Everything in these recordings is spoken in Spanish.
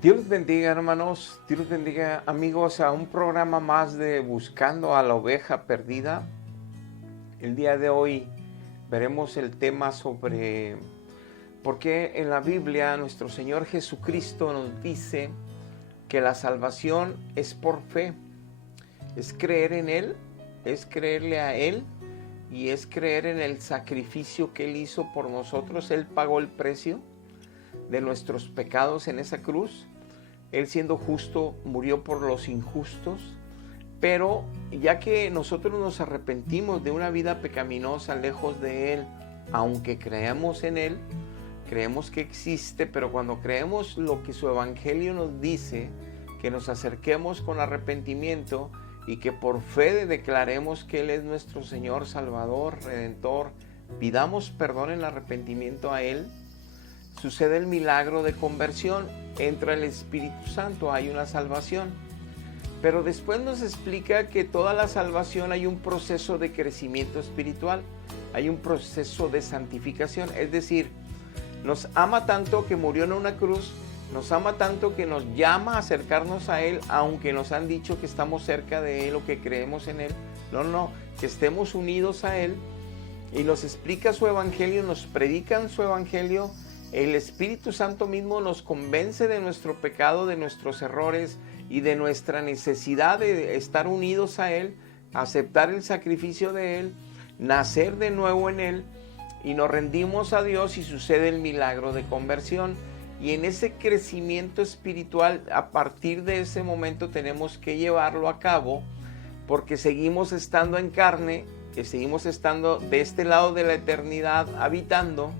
Dios los bendiga, hermanos, Dios los bendiga, amigos, a un programa más de Buscando a la Oveja Perdida. El día de hoy veremos el tema sobre por qué en la Biblia nuestro Señor Jesucristo nos dice que la salvación es por fe. Es creer en Él, es creerle a Él y es creer en el sacrificio que Él hizo por nosotros. Él pagó el precio de nuestros pecados en esa cruz. Él, siendo justo, murió por los injustos. Pero ya que nosotros nos arrepentimos de una vida pecaminosa lejos de Él, aunque creemos en Él, creemos que existe, pero cuando creemos lo que su evangelio nos dice, que nos acerquemos con arrepentimiento y que por fe declaremos que Él es nuestro Señor, Salvador, Redentor, pidamos perdón en arrepentimiento a Él, sucede el milagro de conversión, entra el Espíritu Santo, hay una salvación. Pero después nos explica que toda la salvación hay un proceso de crecimiento espiritual, hay un proceso de santificación, es decir, nos ama tanto que murió en una cruz, nos ama tanto que nos llama a acercarnos a Él, aunque nos han dicho que estamos cerca de Él o que creemos en Él. No, que estemos unidos a Él, y nos explica su evangelio, nos predican su evangelio. El Espíritu Santo mismo nos convence de nuestro pecado, de nuestros errores y de nuestra necesidad de estar unidos a Él, aceptar el sacrificio de Él, nacer de nuevo en Él, y nos rendimos a Dios y sucede el milagro de conversión. Y en ese crecimiento espiritual, a partir de ese momento tenemos que llevarlo a cabo, porque seguimos estando en carne, que seguimos estando de este lado de la eternidad habitando,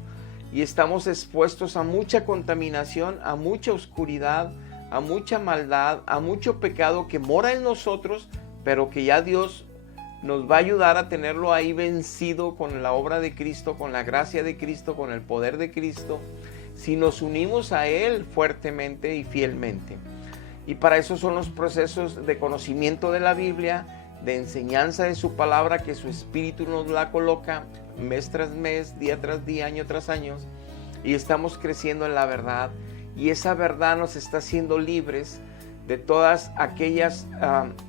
y estamos expuestos a mucha contaminación, a mucha oscuridad, a mucha maldad, a mucho pecado que mora en nosotros, pero que ya Dios nos va a ayudar a tenerlo ahí vencido con la obra de Cristo, con la gracia de Cristo, con el poder de Cristo, si nos unimos a Él fuertemente y fielmente. Y para eso son los procesos de conocimiento de la Biblia, de enseñanza de su palabra, que su Espíritu nos la coloca mes tras mes, día tras día, año tras año, y estamos creciendo en la verdad, y esa verdad nos está haciendo libres de todas aquellas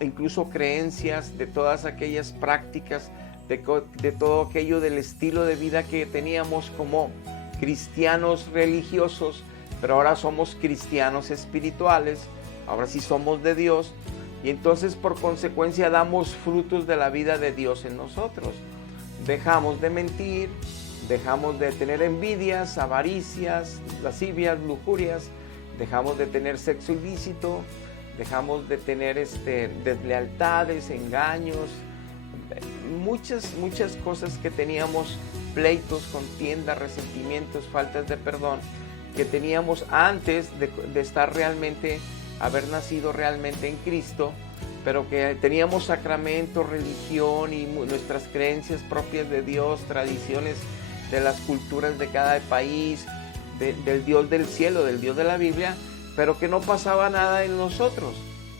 incluso creencias, de todas aquellas prácticas, de todo aquello del estilo de vida que teníamos como cristianos religiosos, pero ahora somos cristianos espirituales, ahora sí somos de Dios, y entonces por consecuencia damos frutos de la vida de Dios en nosotros. Dejamos de mentir, dejamos de tener envidias, avaricias, lascivias, lujurias, dejamos de tener sexo ilícito, dejamos de tener deslealtades, engaños, muchas cosas que teníamos, pleitos, contiendas, resentimientos, faltas de perdón, que teníamos antes de estar realmente, haber nacido realmente en Cristo, pero que teníamos sacramentos, religión y nuestras creencias propias de Dios, tradiciones de las culturas de cada país, del Dios del cielo, del Dios de la Biblia, pero que no pasaba nada en nosotros.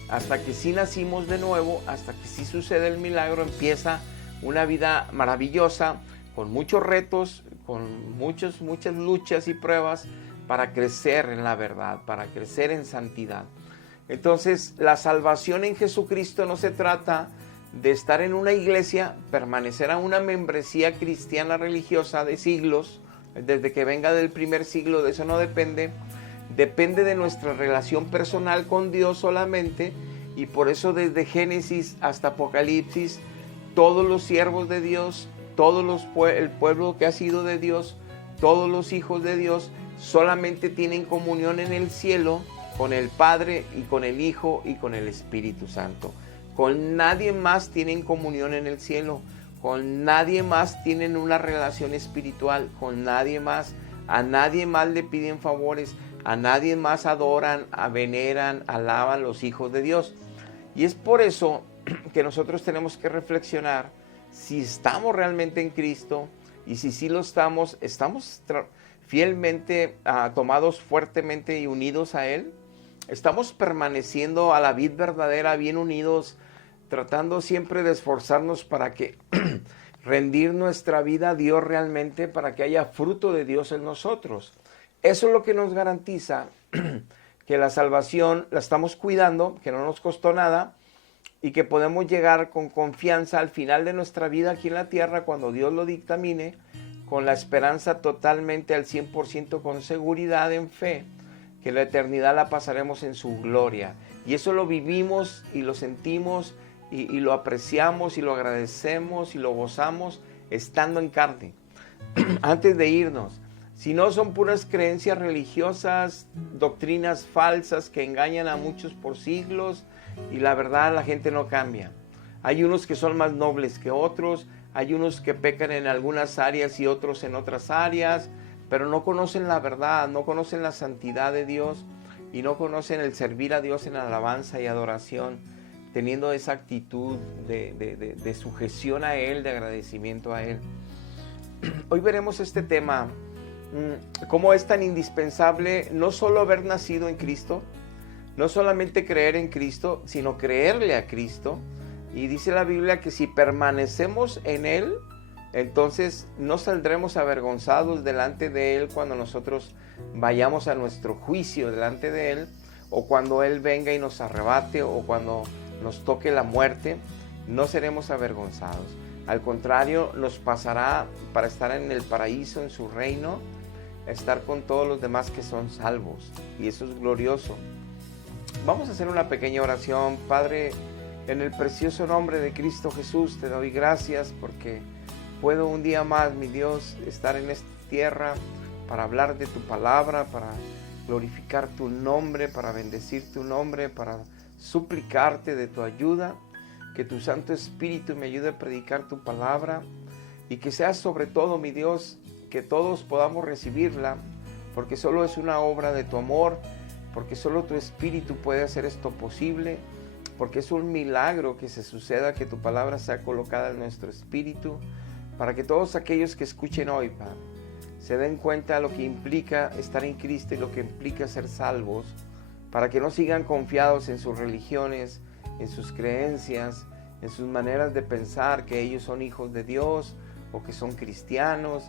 Hasta que sí nacimos de nuevo, hasta que sí sucede el milagro, empieza una vida maravillosa, con muchos retos, con muchas luchas y pruebas para crecer en la verdad, para crecer en santidad. Entonces, la salvación en Jesucristo no se trata de estar en una iglesia, permanecer a una membresía cristiana religiosa de siglos, desde que venga del primer siglo, de eso no depende. Depende de nuestra relación personal con Dios solamente, y por eso desde Génesis hasta Apocalipsis, todos los siervos de Dios, el pueblo que ha sido de Dios, todos los hijos de Dios, solamente tienen comunión en el cielo con el Padre y con el Hijo y con el Espíritu Santo. Con nadie más tienen comunión en el cielo, con nadie más tienen una relación espiritual, con nadie más, a nadie más le piden favores, a nadie más adoran, veneran, alaban los hijos de Dios. Y es por eso que nosotros tenemos que reflexionar si estamos realmente en Cristo, y si sí lo estamos fielmente tomados fuertemente y unidos a Él. Estamos permaneciendo a la vid verdadera, bien unidos, tratando siempre de esforzarnos para que rendir nuestra vida a Dios realmente, para que haya fruto de Dios en nosotros. Eso es lo que nos garantiza que la salvación la estamos cuidando, que no nos costó nada y que podemos llegar con confianza al final de nuestra vida aquí en la tierra cuando Dios lo dictamine, con la esperanza totalmente al 100% con seguridad en fe, que la eternidad la pasaremos en su gloria. Y eso lo vivimos y lo sentimos y lo apreciamos y lo agradecemos y lo gozamos estando en carne. Antes de irnos, si no son puras creencias religiosas, doctrinas falsas que engañan a muchos por siglos y la verdad la gente no cambia. Hay unos que son más nobles que otros, hay unos que pecan en algunas áreas y otros en otras áreas, pero no conocen la verdad, no conocen la santidad de Dios y no conocen el servir a Dios en alabanza y adoración, teniendo esa actitud de sujeción a Él, de agradecimiento a Él. Hoy veremos este tema, cómo es tan indispensable no solo haber nacido en Cristo, no solamente creer en Cristo, sino creerle a Cristo. Y dice la Biblia que si permanecemos en Él, entonces no saldremos avergonzados delante de Él cuando nosotros vayamos a nuestro juicio delante de Él, o cuando Él venga y nos arrebate, o cuando nos toque la muerte, no seremos avergonzados. Al contrario, nos pasará para estar en el paraíso, en su reino, estar con todos los demás que son salvos. Y eso es glorioso. Vamos a hacer una pequeña oración. Padre, en el precioso nombre de Cristo Jesús, te doy gracias porque puedo un día más, mi Dios, estar en esta tierra para hablar de tu palabra, para glorificar tu nombre, para bendecir tu nombre, para suplicarte de tu ayuda. Que tu Santo Espíritu me ayude a predicar tu palabra y que sea sobre todo, mi Dios, que todos podamos recibirla, porque solo es una obra de tu amor, porque solo tu Espíritu puede hacer esto posible, porque es un milagro que se suceda, que tu palabra sea colocada en nuestro espíritu, para que todos aquellos que escuchen hoy, Padre, se den cuenta de lo que implica estar en Cristo y lo que implica ser salvos, para que no sigan confiados en sus religiones, en sus creencias, en sus maneras de pensar que ellos son hijos de Dios, o que son cristianos,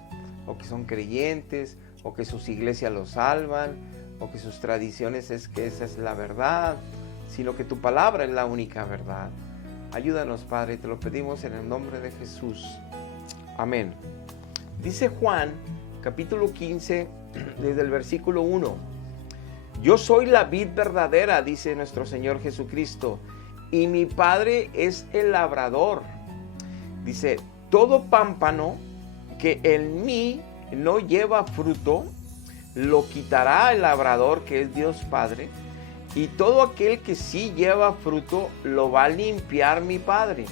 o que son creyentes, o que sus iglesias los salvan, o que sus tradiciones es que esa es la verdad, sino que tu palabra es la única verdad. Ayúdanos, Padre, te lo pedimos en el nombre de Jesús. Amén. Dice Juan, capítulo 15, desde el versículo 1. Yo soy la vid verdadera, dice nuestro Señor Jesucristo, y mi Padre es el labrador. Dice, todo pámpano que en mí no lleva fruto, lo quitará el labrador, que es Dios Padre, y todo aquel que sí lleva fruto, lo va a limpiar mi Padre,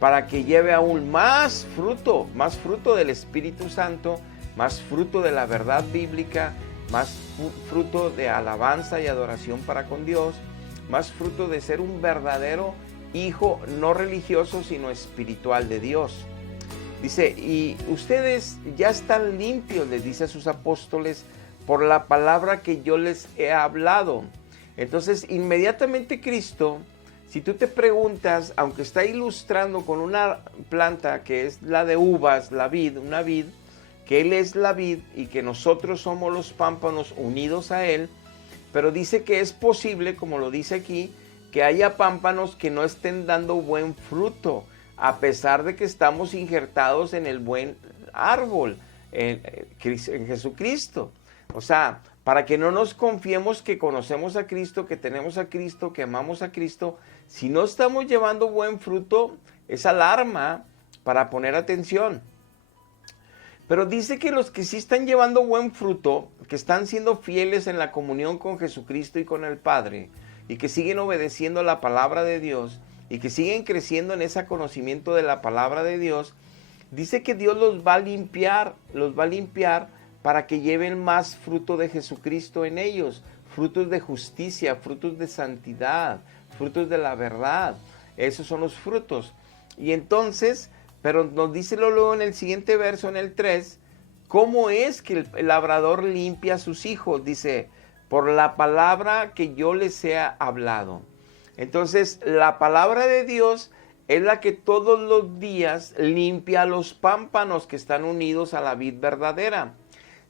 para que lleve aún más fruto del Espíritu Santo, más fruto de la verdad bíblica, más fruto de alabanza y adoración para con Dios, más fruto de ser un verdadero hijo no religioso, sino espiritual de Dios. Dice, y ustedes ya están limpios, les dice a sus apóstoles, por la palabra que yo les he hablado. Entonces, inmediatamente Cristo, si tú te preguntas, aunque está ilustrando con una planta que es la de uvas, la vid, una vid, que Él es la vid y que nosotros somos los pámpanos unidos a Él, pero dice que es posible, como lo dice aquí, que haya pámpanos que no estén dando buen fruto, a pesar de que estamos injertados en el buen árbol, en Jesucristo. O sea, para que no nos confiemos que conocemos a Cristo, que tenemos a Cristo, que amamos a Cristo, si no estamos llevando buen fruto, es alarma para poner atención. Pero dice que los que sí están llevando buen fruto, que están siendo fieles en la comunión con Jesucristo y con el Padre, y que siguen obedeciendo la palabra de Dios, y que siguen creciendo en ese conocimiento de la palabra de Dios, dice que Dios los va a limpiar para que lleven más fruto de Jesucristo en ellos, frutos de justicia, frutos de santidad, frutos de la verdad. Esos son los frutos. Y entonces, pero nos dice luego en el siguiente verso, en el 3, cómo es que el labrador limpia a sus hijos. Dice, por la palabra que yo les he hablado. Entonces, la palabra de Dios es la que todos los días limpia los pámpanos que están unidos a la vid verdadera.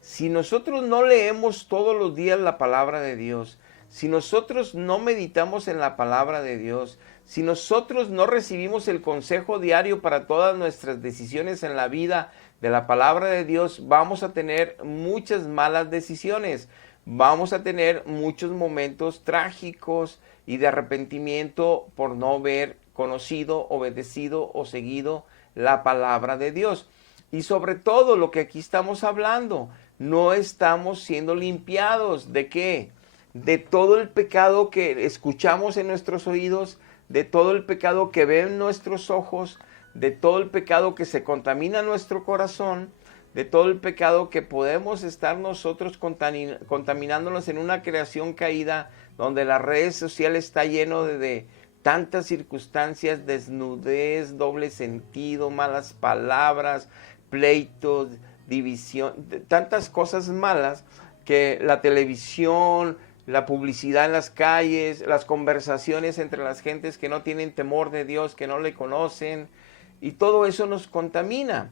Si nosotros no leemos todos los días la palabra de Dios, si nosotros no meditamos en la palabra de Dios, si nosotros no recibimos el consejo diario para todas nuestras decisiones en la vida de la palabra de Dios, vamos a tener muchas malas decisiones. Vamos a tener muchos momentos trágicos y de arrepentimiento por no haber conocido, obedecido o seguido la palabra de Dios. Y sobre todo lo que aquí estamos hablando, no estamos siendo limpiados. ¿De qué? De todo el pecado que escuchamos en nuestros oídos, de todo el pecado que ven nuestros ojos, de todo el pecado que se contamina nuestro corazón, de todo el pecado que podemos estar nosotros contaminándonos en una creación caída, donde las redes sociales está lleno de tantas circunstancias, desnudez, doble sentido, malas palabras, pleitos, división, tantas cosas malas que la televisión, la publicidad en las calles, las conversaciones entre las gentes que no tienen temor de Dios, que no le conocen, y todo eso nos contamina.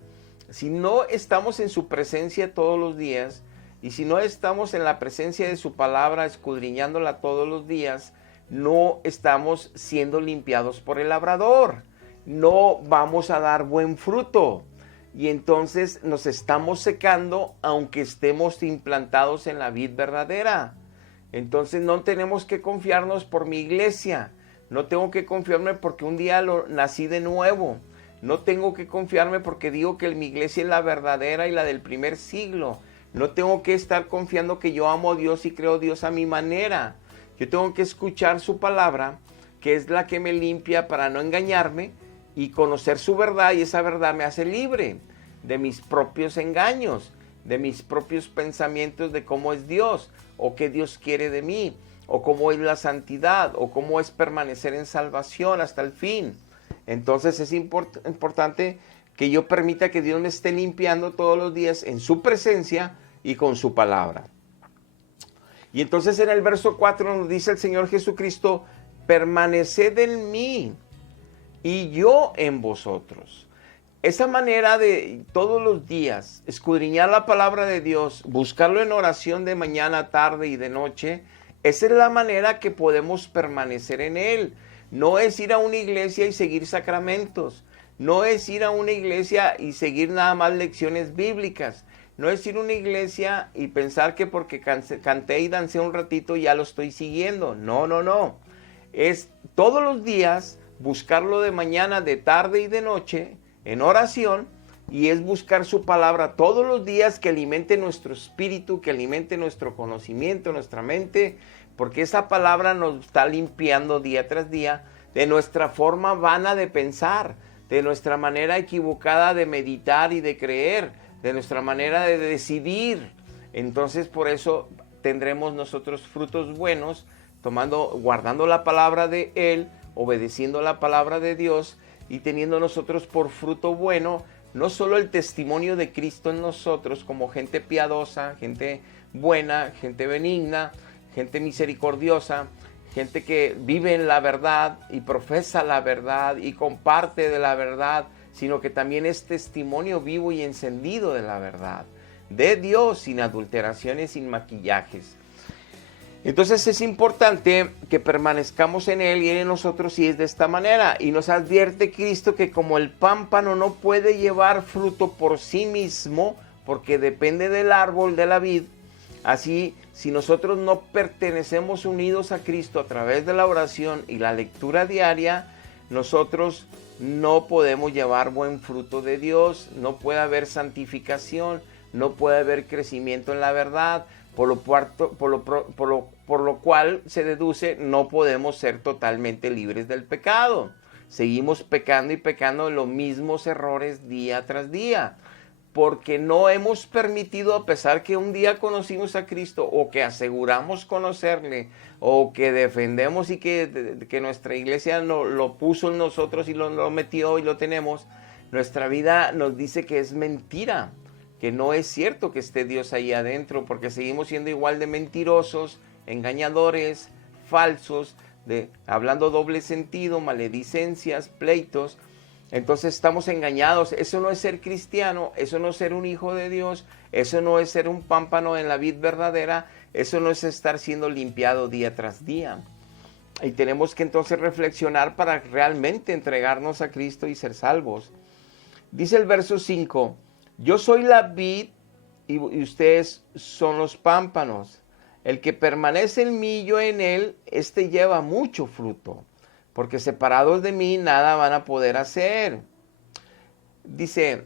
Si no estamos en su presencia todos los días, y si no estamos en la presencia de su palabra, escudriñándola todos los días, no estamos siendo limpiados por el labrador. No vamos a dar buen fruto. Y entonces nos estamos secando aunque estemos implantados en la vid verdadera. Entonces no tenemos que confiarnos por mi iglesia. No tengo que confiarme porque un día nací de nuevo. No tengo que confiarme porque digo que mi iglesia es la verdadera y la del primer siglo. No tengo que estar confiando que yo amo a Dios y creo a Dios a mi manera. Yo tengo que escuchar su palabra, que es la que me limpia para no engañarme, y conocer su verdad, y esa verdad me hace libre de mis propios engaños, de mis propios pensamientos de cómo es Dios, o qué Dios quiere de mí, o cómo es la santidad, o cómo es permanecer en salvación hasta el fin. Entonces es importante que yo permita que Dios me esté limpiando todos los días en su presencia y con su palabra. Y entonces en el verso 4 nos dice el Señor Jesucristo: permaneced en mí y yo en vosotros. Esa manera de todos los días escudriñar la palabra de Dios, buscarlo en oración de mañana, tarde y de noche, esa es la manera que podemos permanecer en Él. No es ir a una iglesia y seguir sacramentos. No es ir a una iglesia y seguir nada más lecciones bíblicas. No es ir a una iglesia y pensar que porque canté y dancé un ratito ya lo estoy siguiendo. No, no, no. Es todos los días buscarlo de mañana, de tarde y de noche en oración, y es buscar su palabra todos los días que alimente nuestro espíritu, que alimente nuestro conocimiento, nuestra mente, porque esa palabra nos está limpiando día tras día de nuestra forma vana de pensar, de nuestra manera equivocada de meditar y de creer, de nuestra manera de decidir. Entonces por eso tendremos nosotros frutos buenos, guardando la palabra de Él, obedeciendo la palabra de Dios, y teniendo nosotros por fruto bueno no solo el testimonio de Cristo en nosotros como gente piadosa, gente buena, gente benigna, gente misericordiosa, gente que vive en la verdad y profesa la verdad y comparte de la verdad, sino que también es testimonio vivo y encendido de la verdad, de Dios, sin adulteraciones, sin maquillajes. Entonces es importante que permanezcamos en Él y Él en nosotros, y es de esta manera. Y nos advierte Cristo que como el pámpano no puede llevar fruto por sí mismo, porque depende del árbol de la vid, así si nosotros no pertenecemos unidos a Cristo a través de la oración y la lectura diaria, nosotros no podemos llevar buen fruto de Dios, no puede haber santificación, no puede haber crecimiento en la verdad. Por lo cual se deduce, no podemos ser totalmente libres del pecado. Seguimos pecando y pecando en los mismos errores día tras día, porque no hemos permitido, a pesar que un día conocimos a Cristo, o que aseguramos conocerle, o que defendemos y que nuestra iglesia lo puso en nosotros y lo metió y lo tenemos, nuestra vida nos dice que es mentira, que no es cierto que esté Dios ahí adentro, porque seguimos siendo igual de mentirosos, engañadores, falsos, hablando doble sentido, maledicencias, pleitos. Entonces estamos engañados. Eso no es ser cristiano, eso no es ser un hijo de Dios, eso no es ser un pámpano en la vid verdadera, Eso no es estar siendo limpiado día tras día. Y tenemos que entonces reflexionar para realmente entregarnos a Cristo y ser salvos. Dice el verso 5, yo soy la vid y ustedes son los pámpanos. El que permanece en mí y yo en él, este lleva mucho fruto, porque separados de mí nada van a poder hacer. Dice,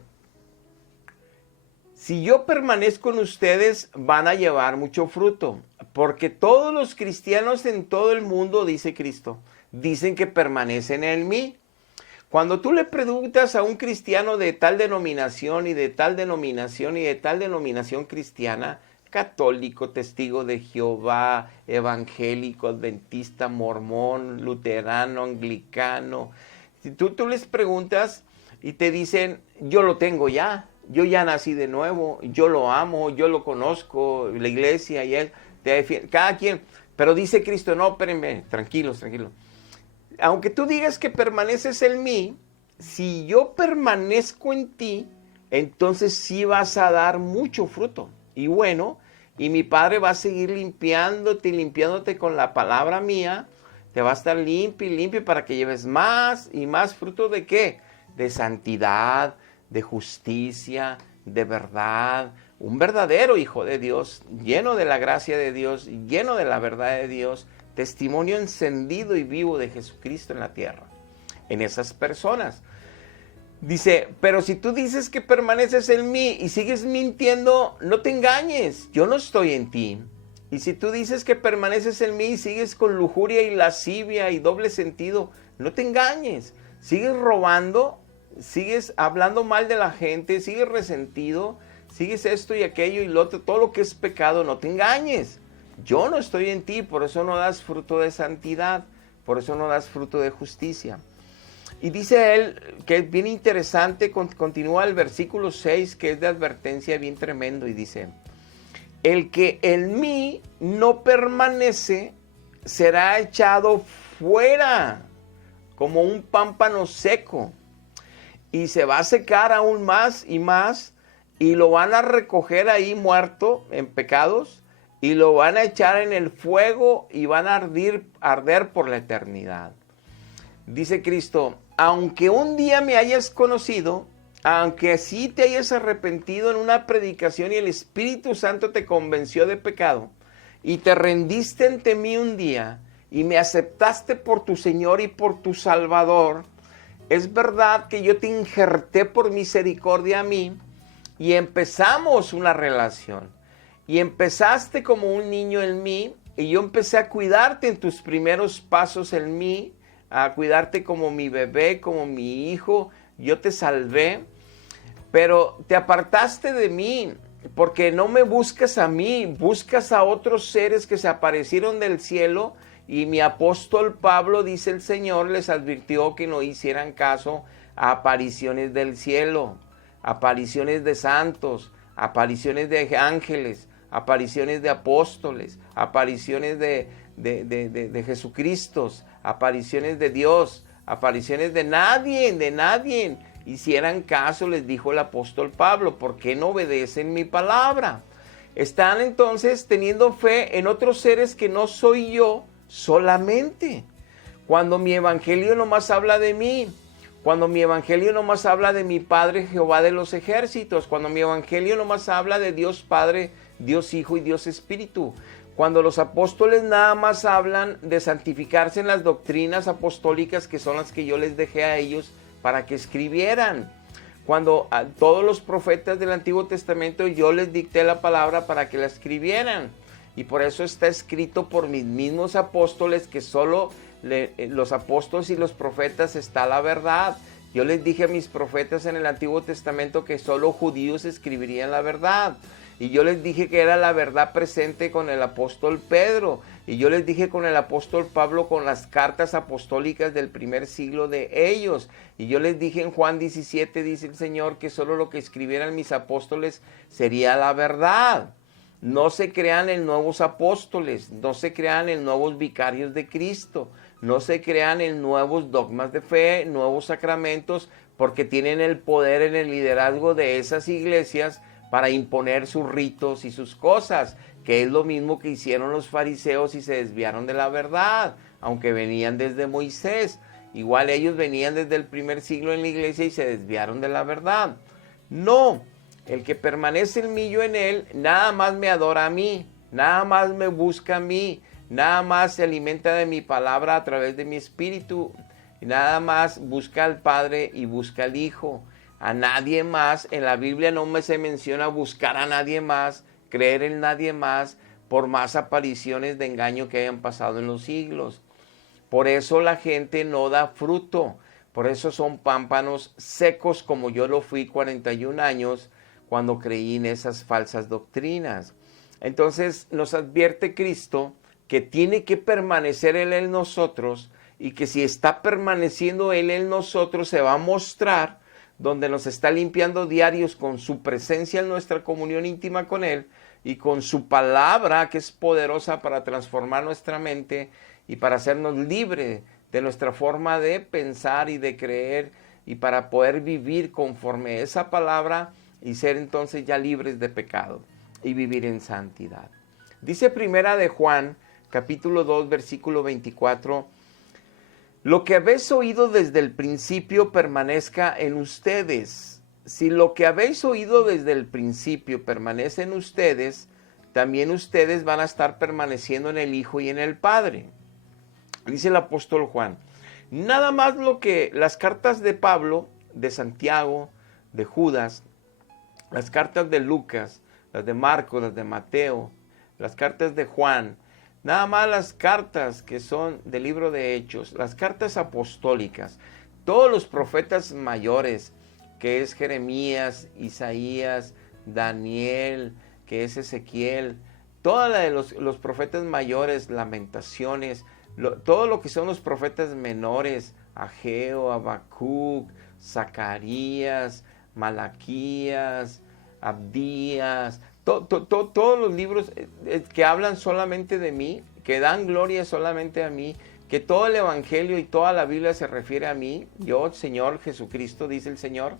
si yo permanezco en ustedes, van a llevar mucho fruto, porque todos los cristianos en todo el mundo, dice Cristo, dicen que permanecen en mí. Cuando tú le preguntas a un cristiano de tal denominación y de tal denominación y de tal denominación cristiana, católico, testigo de Jehová, evangélico, adventista, mormón, luterano, anglicano, si tú les preguntas y te dicen, yo lo tengo ya, yo ya nací de nuevo, yo lo amo, yo lo conozco, la iglesia y él, cada quien, pero dice Cristo, no, espérenme, tranquilos, tranquilos. Aunque tú digas que permaneces en mí, si yo permanezco en ti, entonces sí vas a dar mucho fruto. Y bueno, y mi Padre va a seguir limpiándote con la palabra mía, te va a estar limpio y limpio para que lleves más y más fruto ¿de qué? De santidad, de justicia, de verdad, un verdadero hijo de Dios, lleno de la gracia de Dios, lleno de la verdad de Dios, testimonio encendido y vivo de Jesucristo en la tierra, en esas personas. Dice, pero si tú dices que permaneces en mí y sigues mintiendo, no te engañes, yo no estoy en ti. Y si tú dices que permaneces en mí y sigues con lujuria y lascivia y doble sentido, no te engañes, sigues robando, sigues hablando mal de la gente, sigues resentido, sigues esto y aquello y lo otro, todo lo que es pecado, no te engañes. Yo no estoy en ti, por eso no das fruto de santidad, por eso no das fruto de justicia. Y dice él, que es bien interesante, continúa el versículo 6, que es de advertencia bien tremendo, y dice, el que en mí no permanece será echado fuera como un pámpano seco, y se va a secar aún más, y lo van a recoger ahí muerto en pecados, y lo van a echar en el fuego y van a arder por la eternidad. Dice Cristo, aunque un día me hayas conocido, aunque así te hayas arrepentido en una predicación y el Espíritu Santo te convenció de pecado, y te rendiste ante mí un día, y me aceptaste por tu Señor y por tu Salvador, es verdad que yo te injerté por misericordia a mí, y empezamos una relación. Y empezaste como un niño en mí, y yo empecé a cuidarte en tus primeros pasos en mí, a cuidarte como mi bebé, como mi hijo. Yo te salvé, pero te apartaste de mí, porque no me buscas a mí, buscas a otros seres que se aparecieron del cielo. Y mi apóstol Pablo, dice el Señor, les advirtió que no hicieran caso a apariciones del cielo, apariciones de santos, apariciones de ángeles, apariciones de apóstoles, apariciones de Jesucristo, apariciones de Dios, apariciones de nadie. Hicieran caso, les dijo el apóstol Pablo, ¿por qué no obedecen mi palabra? Están entonces teniendo fe en otros seres que no soy yo solamente. Cuando mi evangelio nomás habla de mí, cuando mi evangelio nomás habla de mi Padre Jehová de los ejércitos, cuando mi evangelio nomás habla de Dios Padre, Dios Hijo y Dios Espíritu, cuando los apóstoles nada más hablan de santificarse en las doctrinas apostólicas que son las que yo les dejé a ellos para que escribieran, cuando a todos los profetas del Antiguo Testamento yo les dicté la palabra para que la escribieran, y por eso está escrito por mis mismos apóstoles, que solo los apóstoles y los profetas está la verdad. Yo les dije a mis profetas en el Antiguo Testamento que solo judíos escribirían la verdad. Y yo les dije que era la verdad presente con el apóstol Pedro. Y yo les dije con el apóstol Pablo, con las cartas apostólicas del primer siglo de ellos. Y yo les dije en Juan 17, dice el Señor, que solo lo que escribieran mis apóstoles sería la verdad. No se crean en nuevos apóstoles, no se crean en nuevos vicarios de Cristo, no se crean en nuevos dogmas de fe, nuevos sacramentos, porque tienen el poder en el liderazgo de esas iglesias para imponer sus ritos y sus cosas. que es lo mismo que hicieron los fariseos y se desviaron de la verdad, aunque venían desde Moisés. Igual ellos venían desde el primer siglo en la iglesia y se desviaron de la verdad. No, el que permanece en mí, yo en él, nada más me adora a mí, nada más me busca a mí, nada más se alimenta de mi palabra a través de mi espíritu, y nada más busca al Padre y busca al Hijo. A nadie más, en la Biblia no me se menciona buscar a nadie más, creer en nadie más, por más apariciones de engaño que hayan pasado en los siglos. Por eso la gente no da fruto, por eso son pámpanos secos como yo lo fui 41 años cuando creí en esas falsas doctrinas. Entonces nos advierte Cristo que tiene que permanecer Él en nosotros y que si está permaneciendo Él en nosotros se va a mostrar donde nos está limpiando diarios con su presencia en nuestra comunión íntima con Él y con su palabra que es poderosa para transformar nuestra mente y para hacernos libres de nuestra forma de pensar y de creer y para poder vivir conforme a esa palabra y ser entonces ya libres de pecado y vivir en santidad. Dice Primera de Juan, capítulo 2, versículo 24, lo que habéis oído desde el principio permanezca en ustedes. Si lo que habéis oído desde el principio permanece en ustedes, también ustedes van a estar permaneciendo en el Hijo y en el Padre. Dice el apóstol Juan, nada más lo que las cartas de Pablo, de Santiago, de Judas, las cartas de Lucas, las de Marcos, las de Mateo, las cartas de Juan, nada más las cartas que son del libro de Hechos, las cartas apostólicas, todos los profetas mayores, que es Jeremías, Isaías, Daniel, que es Ezequiel, toda la de los profetas mayores, Lamentaciones, todo lo que son los profetas menores, Ageo, Habacuc, Zacarías, Malaquías, Abdías, todos los libros que hablan solamente de mí, que dan gloria solamente a mí, que todo el Evangelio y toda la Biblia se refiere a mí, yo, Señor Jesucristo, dice el Señor,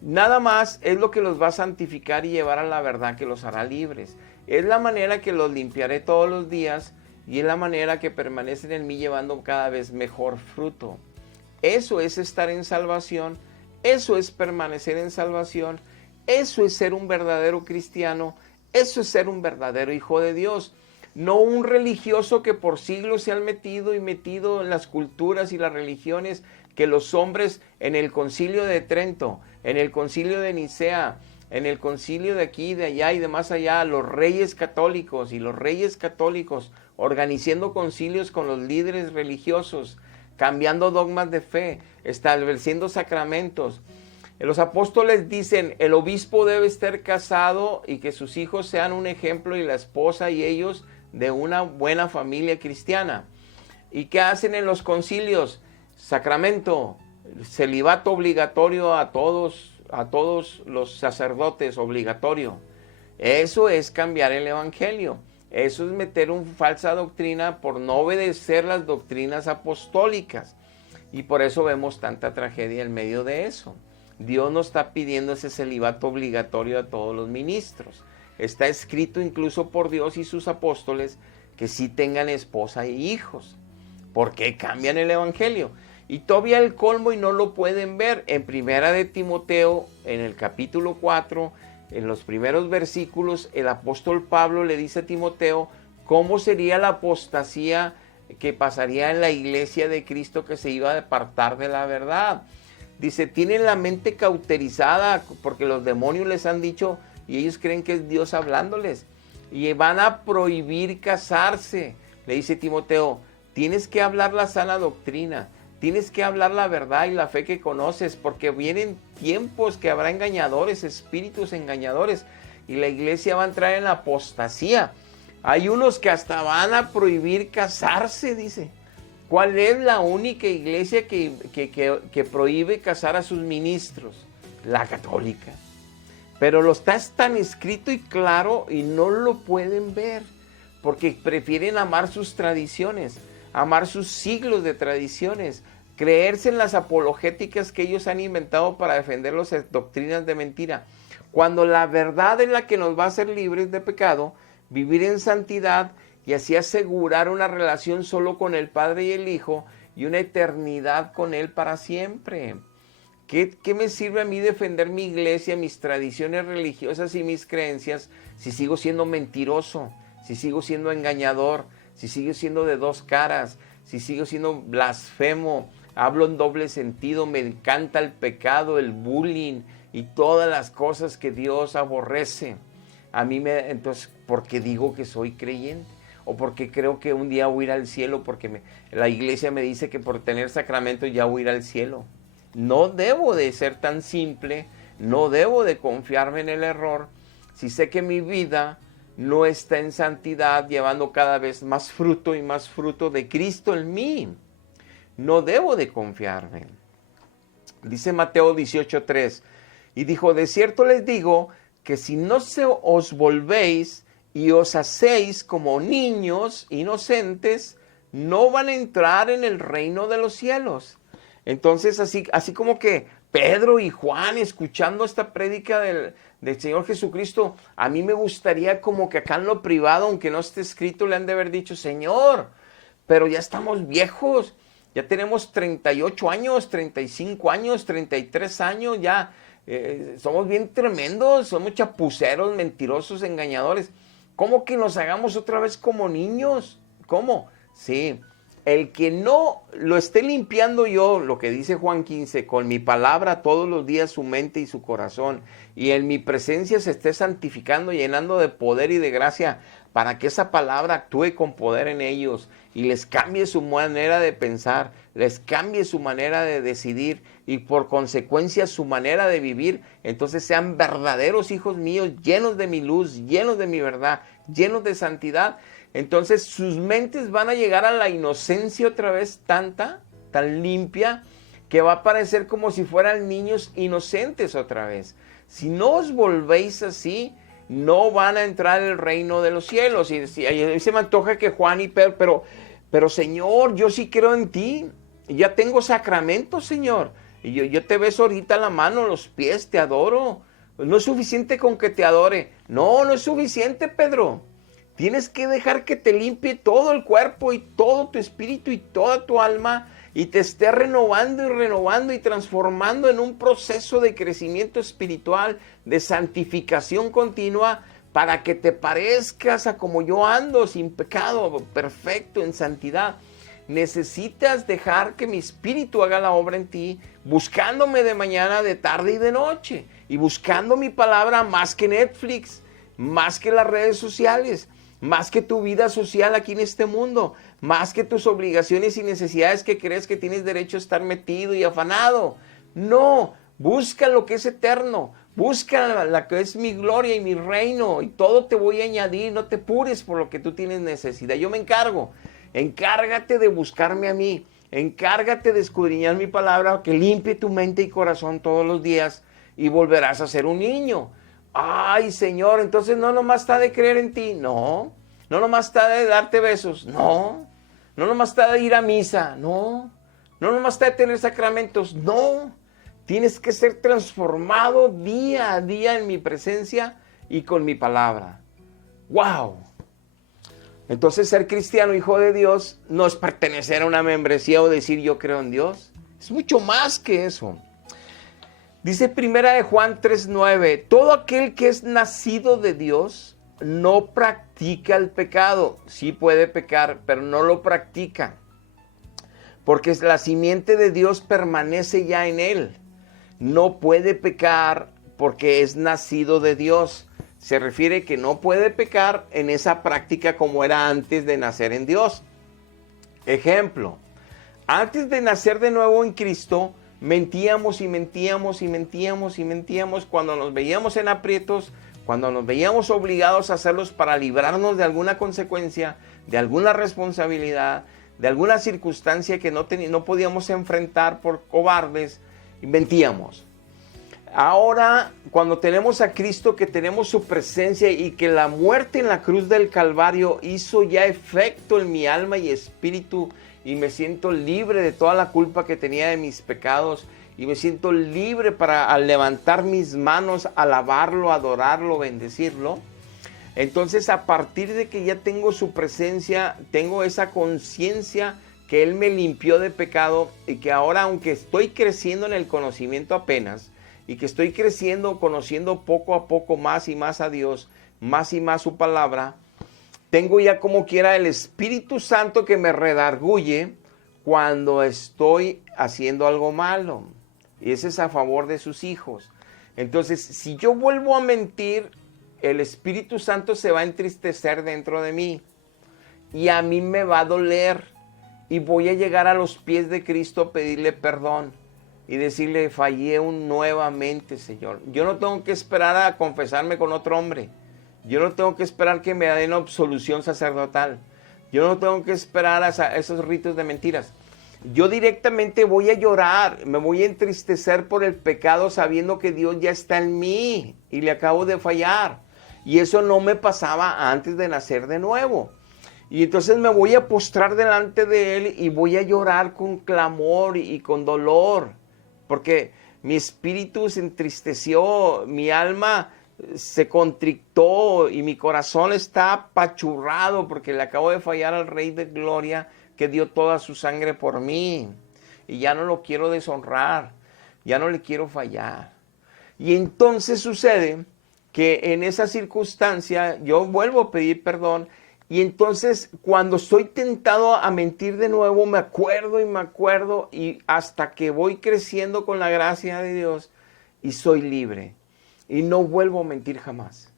nada más es lo que los va a santificar y llevar a la verdad que los hará libres. Es la manera que los limpiaré todos los días y es la manera que permanecen en mí llevando cada vez mejor fruto. Eso es estar en salvación, eso es permanecer en salvación, eso es ser un verdadero cristiano, eso es ser un verdadero hijo de Dios. No un religioso que por siglos se han metido en las culturas y las religiones que los hombres en el concilio de Trento, en el concilio de Nicea, en el concilio de aquí, de allá y de más allá, los reyes católicos organizando concilios con los líderes religiosos, cambiando dogmas de fe, estableciendo sacramentos. Los apóstoles dicen, el obispo debe estar casado y que sus hijos sean un ejemplo y la esposa y ellos de una buena familia cristiana. ¿Y qué hacen en los concilios? Sacramento, celibato obligatorio a todos los sacerdotes, obligatorio. Eso es cambiar el evangelio. Eso es meter una falsa doctrina por no obedecer las doctrinas apostólicas. Y por eso vemos tanta tragedia en medio de eso. Dios nos está pidiendo ese celibato obligatorio a todos los ministros. Está escrito incluso por Dios y sus apóstoles que sí tengan esposa e hijos. ¿Por qué cambian el evangelio? Y todavía el colmo y no lo pueden ver. En Primera de Timoteo, en el capítulo 4, en los primeros versículos, el apóstol Pablo le dice a Timoteo cómo sería la apostasía que pasaría en la iglesia de Cristo que se iba a apartar de la verdad. Dice, tienen la mente cauterizada porque los demonios les han dicho y ellos creen que es Dios hablándoles. Y van a prohibir casarse. Le dice Timoteo, tienes que hablar la sana doctrina. Tienes que hablar la verdad y la fe que conoces, porque vienen tiempos que habrá engañadores, espíritus engañadores, y la iglesia va a entrar en apostasía. Hay unos que hasta van a prohibir casarse, dice. ¿Cuál es la única iglesia que prohíbe casar a sus ministros? La católica. Pero lo está tan escrito y claro y no lo pueden ver, porque prefieren amar sus tradiciones, amar sus siglos de tradiciones, creerse en las apologéticas que ellos han inventado para defender las doctrinas de mentira. Cuando la verdad es la que nos va a hacer libres de pecado, vivir en santidad y así asegurar una relación solo con el Padre y el Hijo y una eternidad con Él para siempre. ¿Qué me sirve a mí defender mi iglesia, mis tradiciones religiosas y mis creencias si sigo siendo mentiroso, si sigo siendo engañador, si sigo siendo de dos caras, si sigo siendo blasfemo, hablo en doble sentido, me encanta el pecado, el bullying y todas las cosas que Dios aborrece? Entonces, ¿por qué digo que soy creyente? O porque creo que un día voy a ir al cielo, porque la iglesia me dice que por tener sacramentos ya voy a ir al cielo. No debo de ser tan simple, no debo de confiarme en el error, si sé que mi vida no está en santidad, llevando cada vez más fruto y más fruto de Cristo en mí. No debo de confiarme. Dice Mateo 18:3, y dijo, de cierto les digo, que si no os volvéis y os hacéis como niños inocentes, no van a entrar en el reino de los cielos. Entonces, así como que Pedro y Juan escuchando esta prédica del Señor Jesucristo, a mí me gustaría como que acá en lo privado, aunque no esté escrito, le han de haber dicho, Señor, pero ya estamos viejos, ya tenemos 38 años, 35 años, 33 años, ya somos bien tremendos, somos chapuceros, mentirosos, engañadores. ¿Cómo que nos hagamos otra vez como niños? ¿Cómo? Sí. El que no lo esté limpiando yo, lo que dice Juan 15, con mi palabra todos los días su mente y su corazón, y en mi presencia se esté santificando, llenando de poder y de gracia, para que esa palabra actúe con poder en ellos y les cambie su manera de pensar, les cambie su manera de decidir y por consecuencia su manera de vivir, entonces sean verdaderos hijos míos, llenos de mi luz, llenos de mi verdad, llenos de santidad. Entonces sus mentes van a llegar a la inocencia otra vez tan limpia, que va a parecer como si fueran niños inocentes otra vez. Si no os volvéis así, no van a entrar el reino de los cielos. Y se me antoja que Juan y Pedro, pero Señor, yo sí creo en ti, ya tengo sacramentos, Señor. Y yo te beso ahorita la mano, los pies, te adoro. No es suficiente con que te adore. No es suficiente, Pedro. Tienes que dejar que te limpie todo el cuerpo y todo tu espíritu y toda tu alma y te esté renovando y transformando en un proceso de crecimiento espiritual, de santificación continua, para que te parezcas a como yo ando, sin pecado, perfecto, en santidad. Necesitas dejar que mi espíritu haga la obra en ti, buscándome de mañana, de tarde y de noche, y buscando mi palabra más que Netflix, más que las redes sociales, más que tu vida social aquí en este mundo, más que tus obligaciones y necesidades que crees que tienes derecho a estar metido y afanado. No, busca lo que es eterno, busca la que es mi gloria y mi reino, y todo te voy a añadir. No te apures por lo que tú tienes necesidad, yo me encargo. Encárgate de buscarme a mí, encárgate de escudriñar mi palabra, que limpie tu mente y corazón todos los días, y volverás a ser un niño. Ay, Señor, entonces no nomás está de creer en ti, no nomás está de darte besos, no nomás está de ir a misa, no nomás está de tener sacramentos, no. Tienes que ser transformado día a día en mi presencia y con mi palabra. ¡Wow! Entonces ser cristiano, hijo de Dios, no es pertenecer a una membresía o decir yo creo en Dios. Es mucho más que eso. Dice primera de Juan 3:9, todo aquel que es nacido de Dios no practica el pecado. Sí puede pecar, pero no lo practica, porque la simiente de Dios permanece ya en él. No puede pecar porque es nacido de Dios. Se refiere que no puede pecar en esa práctica como era antes de nacer en Dios. Ejemplo, antes de nacer de nuevo en Cristo, mentíamos cuando nos veíamos en aprietos, cuando nos veíamos obligados a hacerlos para librarnos de alguna consecuencia, de alguna responsabilidad, de alguna circunstancia que no podíamos enfrentar por cobardes, y mentíamos. Ahora, cuando tenemos a Cristo, que tenemos su presencia y que la muerte en la cruz del Calvario hizo ya efecto en mi alma y espíritu, y me siento libre de toda la culpa que tenía de mis pecados, y me siento libre para al levantar mis manos, alabarlo, adorarlo, bendecirlo. Entonces, a partir de que ya tengo su presencia, tengo esa conciencia que Él me limpió de pecado y que ahora, aunque estoy creciendo en el conocimiento apenas y que estoy creciendo, conociendo poco a poco más y más a Dios, más y más su palabra, tengo ya como quiera el Espíritu Santo que me redarguye cuando estoy haciendo algo malo. Y ese es a favor de sus hijos. Entonces, si yo vuelvo a mentir, el Espíritu Santo se va a entristecer dentro de mí. Y a mí me va a doler. Y voy a llegar a los pies de Cristo a pedirle perdón. Y decirle, fallé nuevamente, Señor. Yo no tengo que esperar a confesarme con otro hombre. Yo no tengo que esperar que me den absolución sacerdotal. Yo no tengo que esperar a esos ritos de mentiras. Yo directamente voy a llorar, me voy a entristecer por el pecado sabiendo que Dios ya está en mí y le acabo de fallar. Y eso no me pasaba antes de nacer de nuevo. Y entonces me voy a postrar delante de Él y voy a llorar con clamor y con dolor. Porque mi espíritu se entristeció, mi alma se contrictó y mi corazón está apachurrado porque le acabo de fallar al Rey de Gloria que dio toda su sangre por mí. Y ya no lo quiero deshonrar, ya no le quiero fallar. Y entonces sucede que en esa circunstancia yo vuelvo a pedir perdón. Y entonces cuando estoy tentado a mentir de nuevo, me acuerdo y hasta que voy creciendo con la gracia de Dios y soy libre. Y no vuelvo a mentir jamás.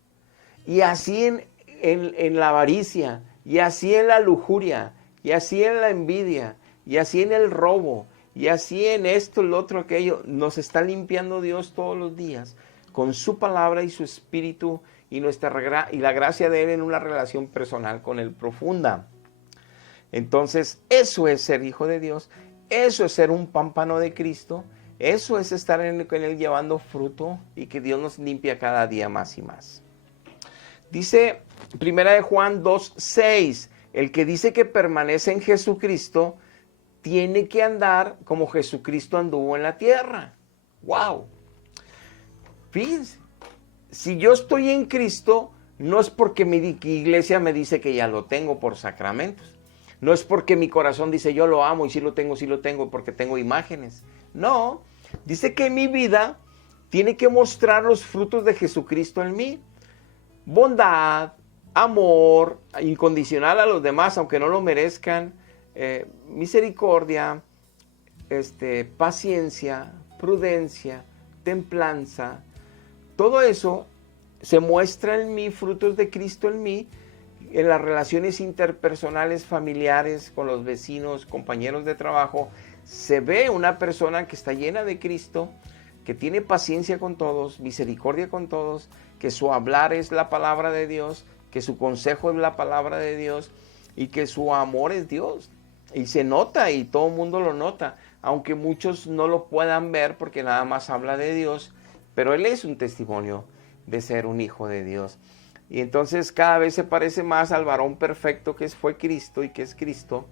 Y así en la avaricia, y así en la lujuria, y así en la envidia, y así en el robo, y así en esto, lo otro, aquello, nos está limpiando Dios todos los días con su palabra y su espíritu y la gracia de Él en una relación personal con Él profunda. Entonces, eso es ser hijo de Dios, eso es ser un pámpano de Cristo, eso es estar en Él llevando fruto y que Dios nos limpia cada día más y más. Dice 1 Juan 2:6, el que dice que permanece en Jesucristo tiene que andar como Jesucristo anduvo en la tierra. ¡Wow! Fíjense, si yo estoy en Cristo, no es porque mi iglesia me dice que ya lo tengo por sacramentos. No es porque mi corazón dice yo lo amo y sí lo tengo porque tengo imágenes. No, dice que mi vida tiene que mostrar los frutos de Jesucristo en mí. Bondad, amor, incondicional a los demás, aunque no lo merezcan, misericordia, paciencia, prudencia, templanza. Todo eso se muestra en mí, frutos de Cristo en mí, en las relaciones interpersonales, familiares, con los vecinos, compañeros de trabajo. Se ve una persona que está llena de Cristo, que tiene paciencia con todos, misericordia con todos, que su hablar es la palabra de Dios, que su consejo es la palabra de Dios y que su amor es Dios. Y se nota y todo el mundo lo nota, aunque muchos no lo puedan ver porque nada más habla de Dios, pero Él es un testimonio de ser un hijo de Dios. Y entonces cada vez se parece más al varón perfecto que fue Cristo y que es Cristo.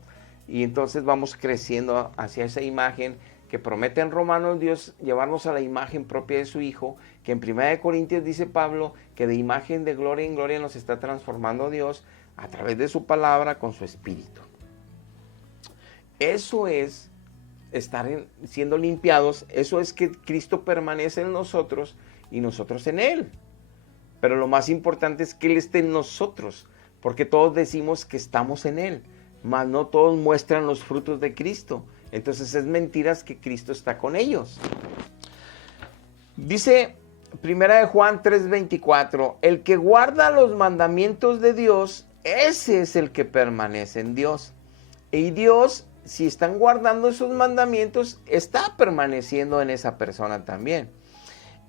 Y entonces vamos creciendo hacia esa imagen que promete en Romanos Dios llevarnos a la imagen propia de su Hijo, que en 1 Corintios dice Pablo que de imagen de gloria en gloria nos está transformando Dios a través de su palabra con su Espíritu. Eso es estar siendo limpiados, eso es que Cristo permanece en nosotros y nosotros en Él. Pero lo más importante es que Él esté en nosotros, porque todos decimos que estamos en Él, mas no todos muestran los frutos de Cristo. Entonces es mentiras que Cristo está con ellos. Dice 1 Juan 3:24, el que guarda los mandamientos de Dios, ese es el que permanece en Dios. Y Dios, si están guardando esos mandamientos, está permaneciendo en esa persona también.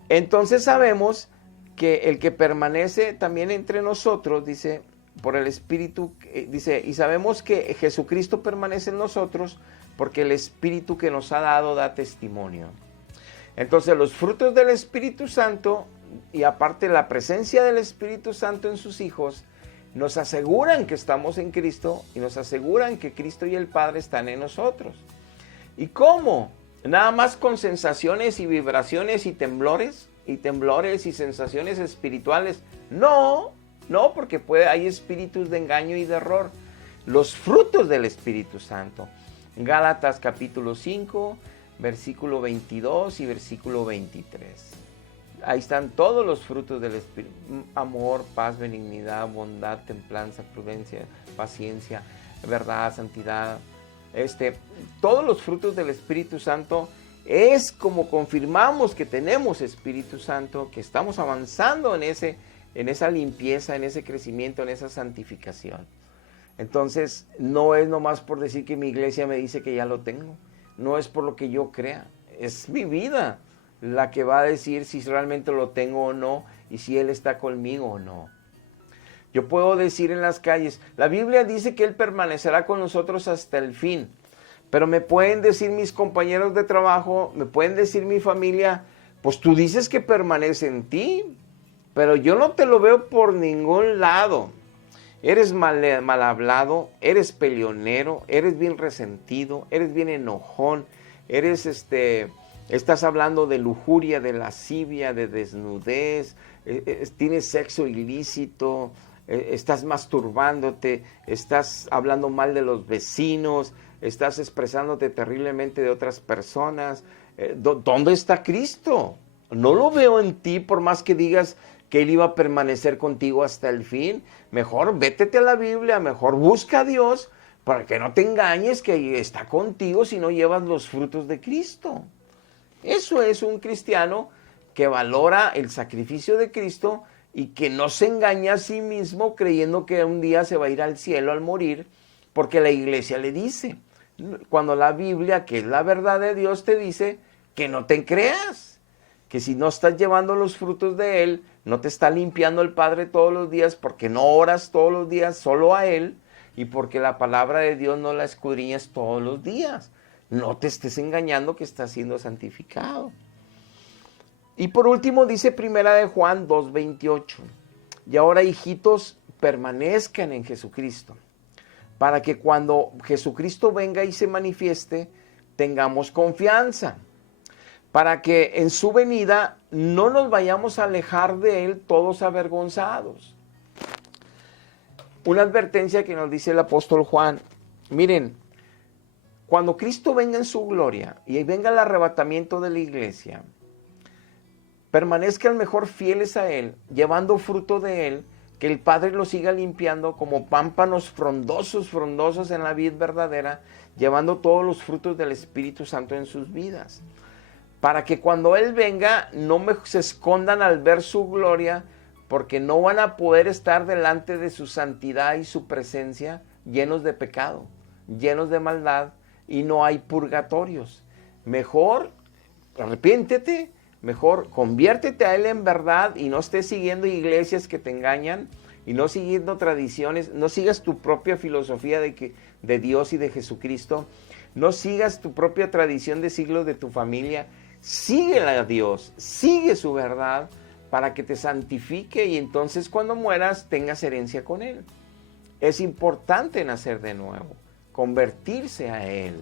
Entonces sabemos que el que permanece también entre nosotros, dice, por el Espíritu, dice, y sabemos que Jesucristo permanece en nosotros porque el Espíritu que nos ha dado da testimonio. Entonces los frutos del Espíritu Santo y aparte la presencia del Espíritu Santo en sus hijos nos aseguran que estamos en Cristo y nos aseguran que Cristo y el Padre están en nosotros. ¿Y cómo? Nada más con sensaciones y vibraciones y temblores y sensaciones espirituales. No, No, porque hay espíritus de engaño y de error. Los frutos del Espíritu Santo. Gálatas capítulo 5, versículo 22 y versículo 23. Ahí están todos los frutos del Espíritu. Amor, paz, benignidad, bondad, templanza, prudencia, paciencia, verdad, santidad. Todos los frutos del Espíritu Santo es como confirmamos que tenemos Espíritu Santo, que estamos avanzando en esa limpieza, en ese crecimiento, en esa santificación. Entonces, no es nomás por decir que mi iglesia me dice que ya lo tengo. No es por lo que yo crea. Es mi vida la que va a decir si realmente lo tengo o no y si Él está conmigo o no. Yo puedo decir en las calles, la Biblia dice que Él permanecerá con nosotros hasta el fin. Pero me pueden decir mis compañeros de trabajo, me pueden decir mi familia, pues tú dices que permanece en ti, pero yo no te lo veo por ningún lado. Eres mal hablado, eres peleonero, eres bien resentido, eres bien enojón, estás hablando de lujuria, de lascivia, de desnudez, tienes sexo ilícito, estás masturbándote, estás hablando mal de los vecinos, estás expresándote terriblemente de otras personas. ¿Dónde está Cristo? No lo veo en ti, por más que digas que Él iba a permanecer contigo hasta el fin. Mejor vétete a la Biblia, mejor busca a Dios, para que no te engañes que está contigo si no llevas los frutos de Cristo. Eso es un cristiano que valora el sacrificio de Cristo y que no se engaña a sí mismo creyendo que un día se va a ir al cielo al morir, porque la iglesia le dice, cuando la Biblia, que es la verdad de Dios, te dice que no te creas, que si no estás llevando los frutos de Él, no te está limpiando el Padre todos los días, porque no oras todos los días solo a Él, y porque la palabra de Dios no la escudriñas todos los días. No te estés engañando que estás siendo santificado. Y por último dice Primera de Juan 2:28. Y ahora, hijitos, permanezcan en Jesucristo, para que cuando Jesucristo venga y se manifieste, tengamos confianza, para que en su venida no nos vayamos a alejar de Él todos avergonzados. Una advertencia que nos dice el apóstol Juan. Miren, cuando Cristo venga en su gloria y venga el arrebatamiento de la iglesia, permanezcan mejor fieles a Él, llevando fruto de Él, que el Padre los siga limpiando como pámpanos frondosos en la vid verdadera, llevando todos los frutos del Espíritu Santo en sus vidas. Para que cuando Él venga no se escondan al ver su gloria, porque no van a poder estar delante de su santidad y su presencia llenos de pecado, llenos de maldad, y no hay purgatorios. Mejor arrepiéntete, mejor conviértete a Él en verdad y no estés siguiendo iglesias que te engañan y no siguiendo tradiciones, no sigas tu propia filosofía de Dios y de Jesucristo, no sigas tu propia tradición de siglos de tu familia. Síguela a Dios, sigue su verdad para que te santifique y entonces cuando mueras tengas herencia con Él. Es importante nacer de nuevo, convertirse a Él.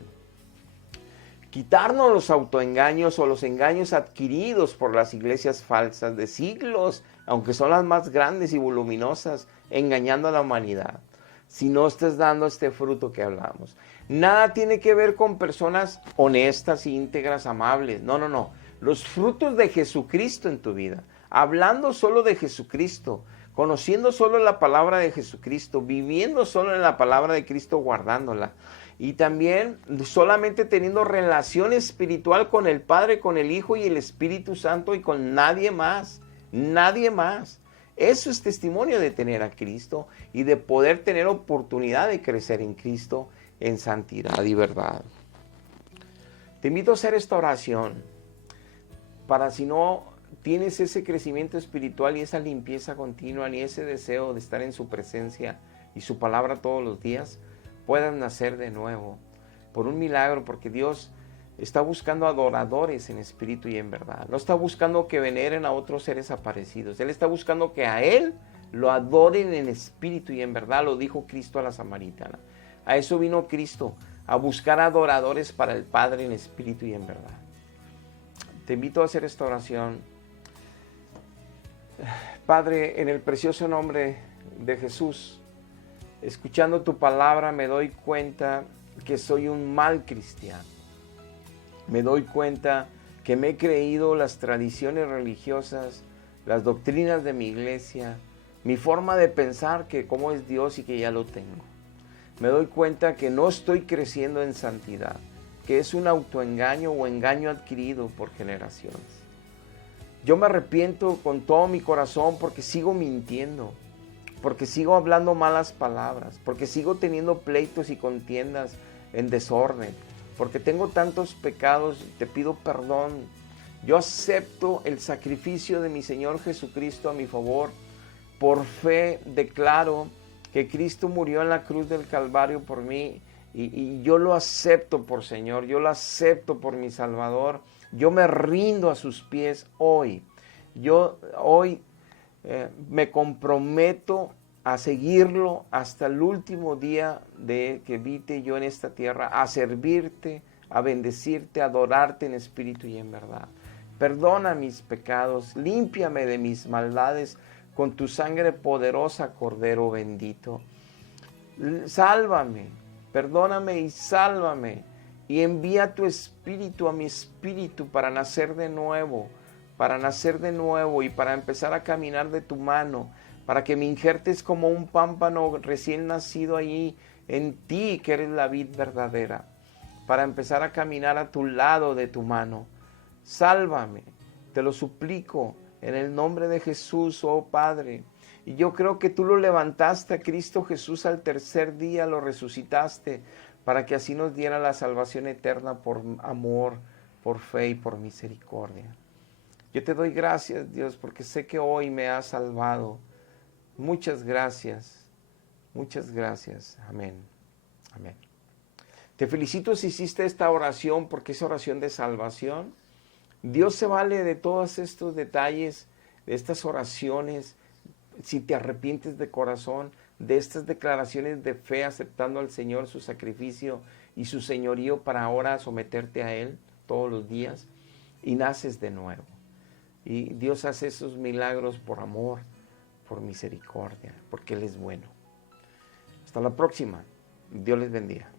Quitarnos los autoengaños o los engaños adquiridos por las iglesias falsas de siglos, aunque son las más grandes y voluminosas, engañando a la humanidad. Si no estés dando este fruto que hablamos. Nada tiene que ver con personas honestas, íntegras, amables. No. Los frutos de Jesucristo en tu vida. Hablando solo de Jesucristo. Conociendo solo la palabra de Jesucristo. Viviendo solo en la palabra de Cristo, guardándola. Y también solamente teniendo relación espiritual con el Padre, con el Hijo y el Espíritu Santo y con nadie más. Nadie más. Eso es testimonio de tener a Cristo y de poder tener oportunidad de crecer en Cristo en santidad y verdad. Te invito a hacer esta oración para si no tienes ese crecimiento espiritual y esa limpieza continua ni ese deseo de estar en su presencia y su palabra todos los días, puedas nacer de nuevo por un milagro, porque Dios está buscando adoradores en espíritu y en verdad. No está buscando que veneren a otros seres aparecidos. Él está buscando que a Él lo adoren en espíritu y en verdad, lo dijo Cristo a la samaritana. A eso vino Cristo, a buscar adoradores para el Padre en espíritu y en verdad. Te invito a hacer esta oración. Padre, en el precioso nombre de Jesús, escuchando tu palabra, me doy cuenta que soy un mal cristiano. Me doy cuenta que me he creído las tradiciones religiosas, las doctrinas de mi iglesia, mi forma de pensar que cómo es Dios y que ya lo tengo. Me doy cuenta que no estoy creciendo en santidad, que es un autoengaño o engaño adquirido por generaciones. Yo me arrepiento con todo mi corazón porque sigo mintiendo, porque sigo hablando malas palabras, porque sigo teniendo pleitos y contiendas en desorden, porque tengo tantos pecados, te pido perdón. Yo acepto el sacrificio de mi Señor Jesucristo a mi favor. Por fe declaro que Cristo murió en la cruz del Calvario por mí y yo lo acepto por Señor, yo lo acepto por mi Salvador. Yo me rindo a sus pies hoy. Yo hoy me comprometo a seguirlo hasta el último día de que habite yo en esta tierra, a servirte, a bendecirte, a adorarte en espíritu y en verdad. Perdona mis pecados, límpiame de mis maldades con tu sangre poderosa, Cordero bendito. Sálvame, perdóname y sálvame, y envía tu espíritu a mi espíritu para nacer de nuevo y para empezar a caminar de tu mano, para que me injertes como un pámpano recién nacido allí en ti, que eres la vid verdadera, para empezar a caminar a tu lado de tu mano. Sálvame, te lo suplico, en el nombre de Jesús, oh Padre. Y yo creo que tú lo levantaste a Cristo Jesús al tercer día, lo resucitaste, para que así nos diera la salvación eterna por amor, por fe y por misericordia. Yo te doy gracias, Dios, porque sé que hoy me has salvado. Muchas gracias, muchas gracias. Amén, amén. Te felicito si hiciste esta oración, porque es oración de salvación. Dios se vale de todos estos detalles, de estas oraciones, si te arrepientes de corazón, de estas declaraciones de fe, aceptando al Señor su sacrificio y su señorío para ahora someterte a Él todos los días, y naces de nuevo. Y Dios hace esos milagros por amor, por misericordia, porque Él es bueno. Hasta la próxima. Dios les bendiga.